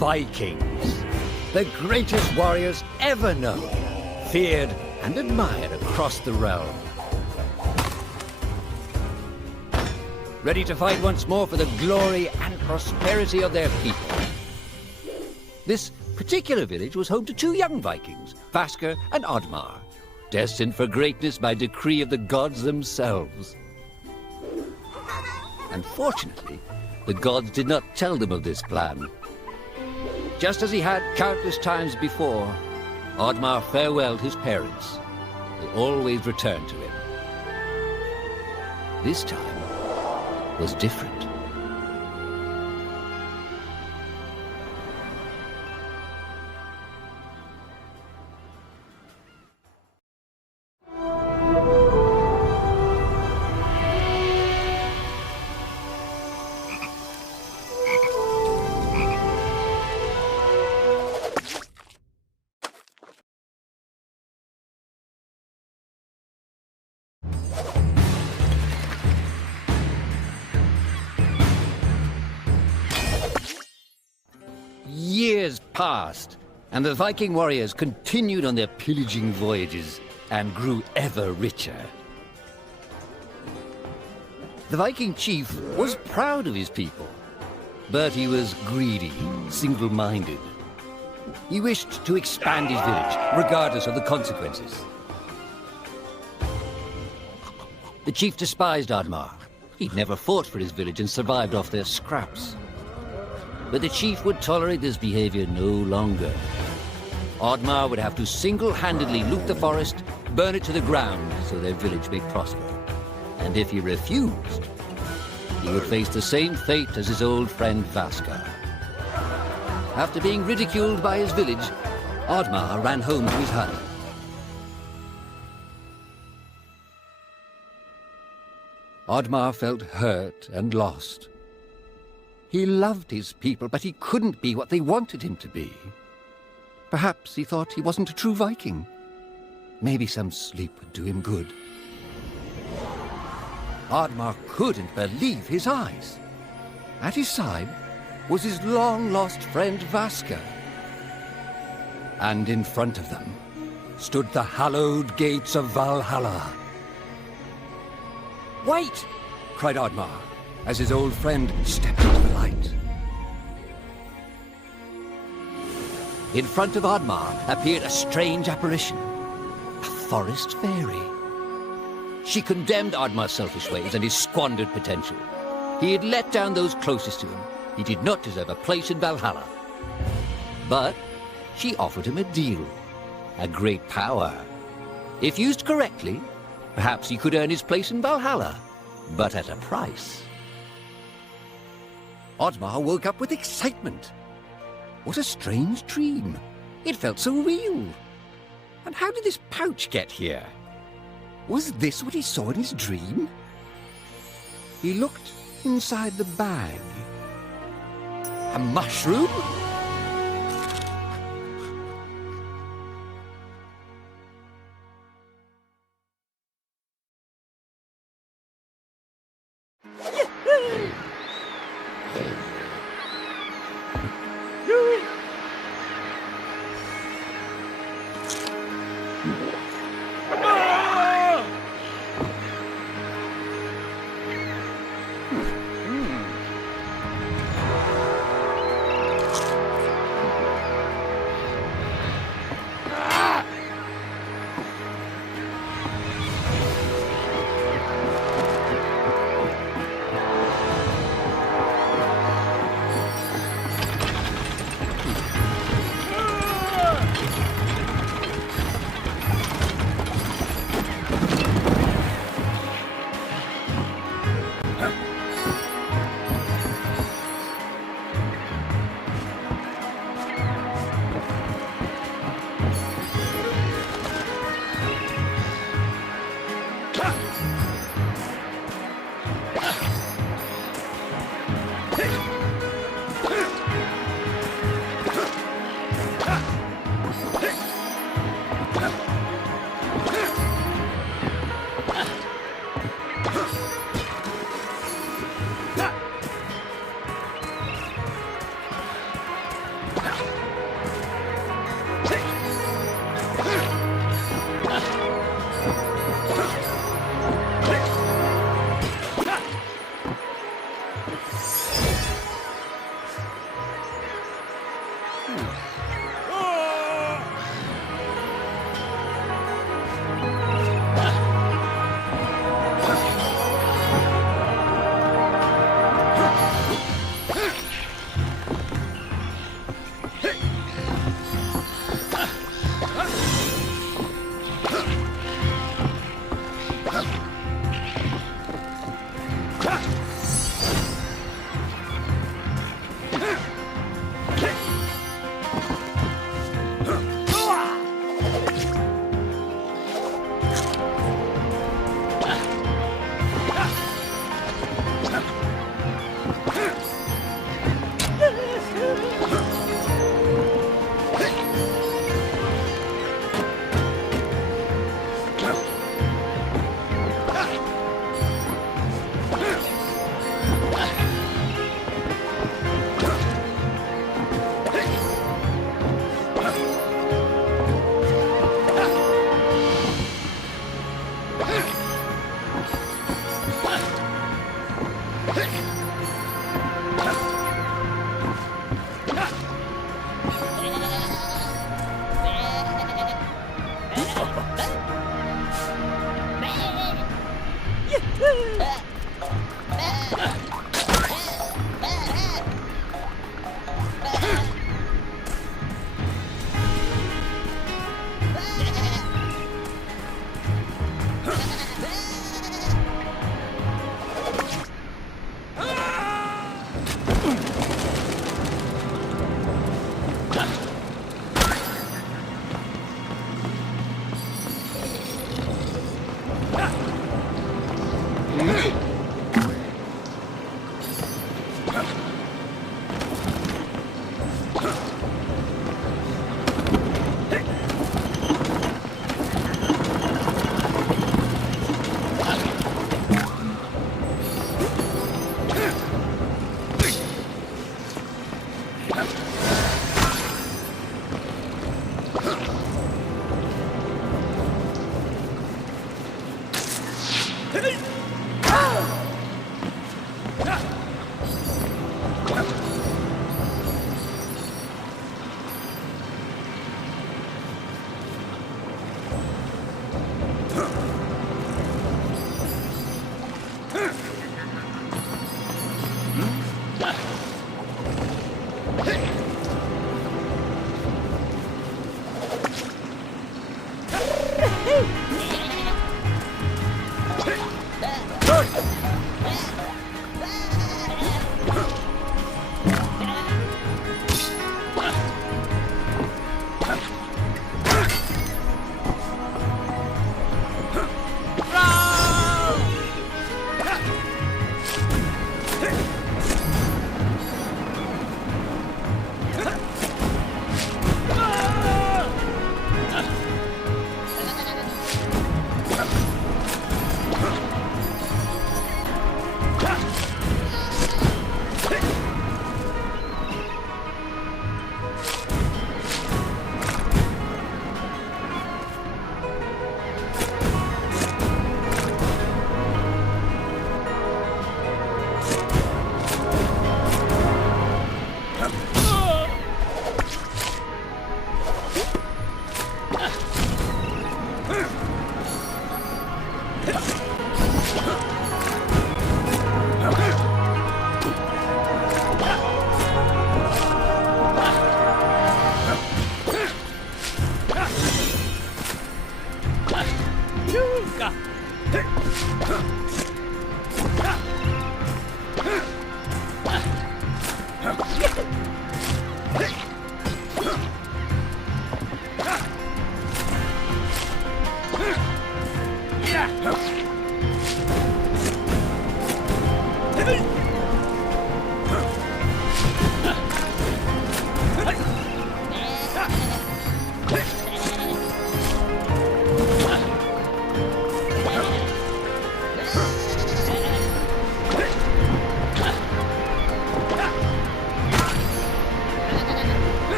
Vikings, the greatest warriors ever known, feared and admired across the realm. Ready to fight once more for the glory and prosperity of their people. This particular village was home to two young Vikings, Vasker and Oddmar, destined for greatness by decree of the gods themselves. Unfortunately, the gods did not tell them of this plan. Just as he had countless times before, Oddmar farewelled his parents. They always returned to him. This time was different. Years passed, and the Viking warriors continued on their pillaging voyages and grew ever richer. The Viking chief was proud of his people, but he was greedy, single-minded. He wished to expand his village, regardless of the consequences. The chief despised Oddmar. He'd never fought for his village and survived off their scraps. But the chief would tolerate this behavior no longer. Oddmar would have to single-handedly loot the forest, burn it to the ground so their village may prosper. And if he refused, he would face the same fate as his old friend Vasker. After being ridiculed by his village, Oddmar ran home to his hut. Oddmar felt hurt and lost. He loved his people, but he couldn't be what they wanted him to be. Perhaps he thought he wasn't a true Viking. Maybe some sleep would do him good. Oddmar couldn't believe his eyes. At his side was his long-lost friend Vasker. And in front of them stood the hallowed gates of Valhalla. "Wait!" cried Oddmar, as his old friend stepped into the light. In front of Oddmar appeared a strange apparition, a forest fairy. She condemned Oddmar's selfish ways and his squandered potential. He had let down those closest to him. He did not deserve a place in Valhalla. But she offered him a deal, a great power. If used correctly, perhaps he could earn his place in Valhalla, but at a price. Oddmar woke up with excitement. What a strange dream. It felt so real. And how did this pouch get here? Was this what he saw in his dream? He looked inside the bag. A mushroom?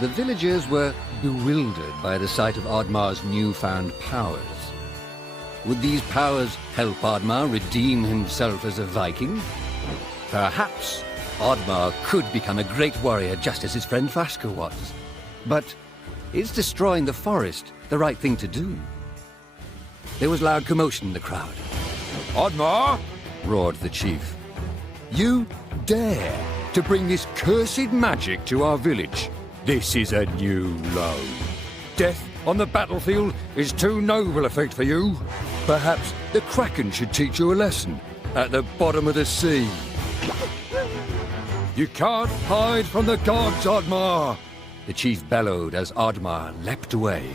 The villagers were bewildered by the sight of Oddmar's newfound powers. Would these powers help Oddmar redeem himself as a Viking? Perhaps Oddmar could become a great warrior just as his friend Vaska was. But is destroying the forest the right thing to do? There was loud commotion in the crowd. Oddmar! Roared the chief. You dare to bring this cursed magic to our village? This is a new low. Death on the battlefield is too noble a fate for you. Perhaps the Kraken should teach you a lesson at the bottom of the sea. You can't hide from the gods, Oddmar! The chief bellowed as Oddmar leapt away.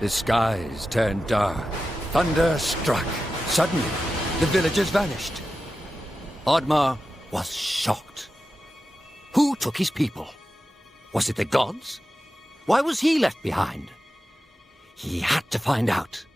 The skies turned dark. Thunder struck. Suddenly, the villagers vanished. Oddmar was shocked. Who took his people? Was it the gods? Why was he left behind? He had to find out.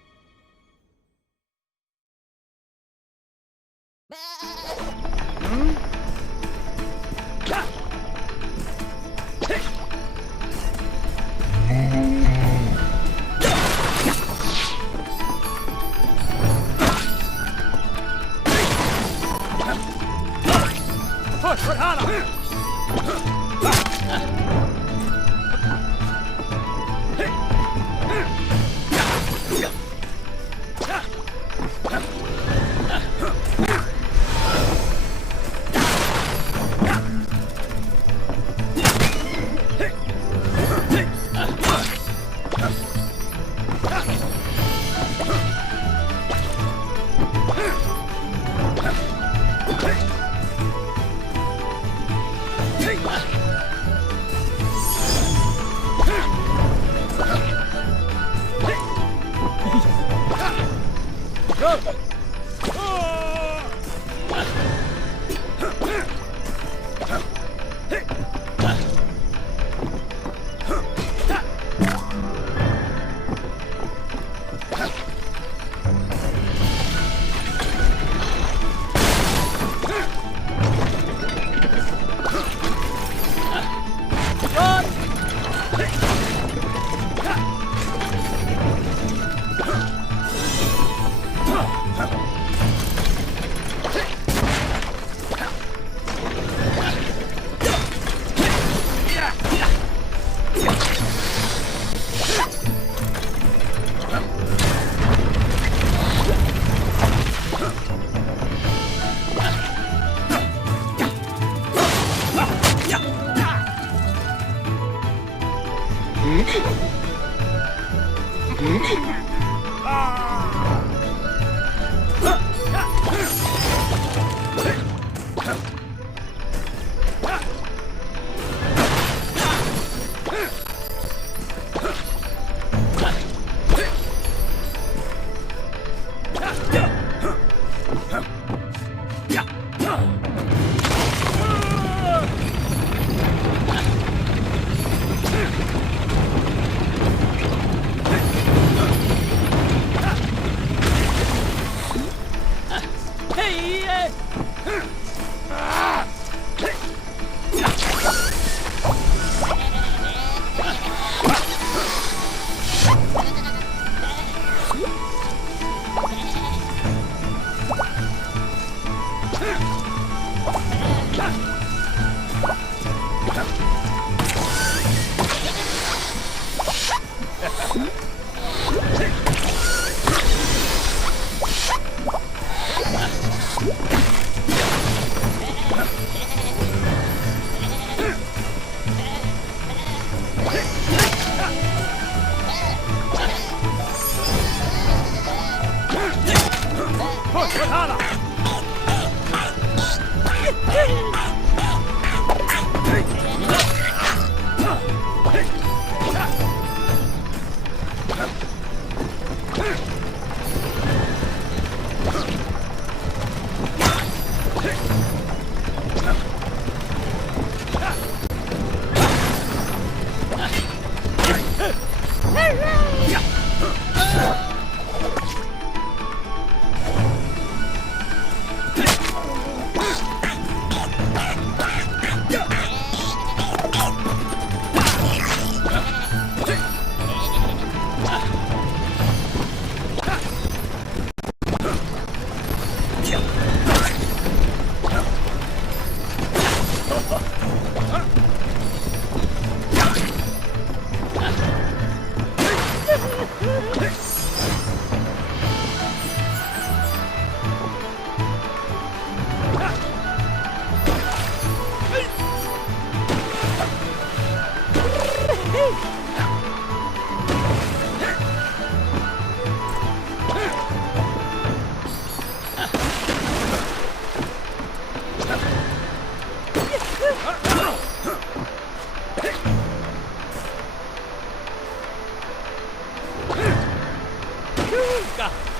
Jika.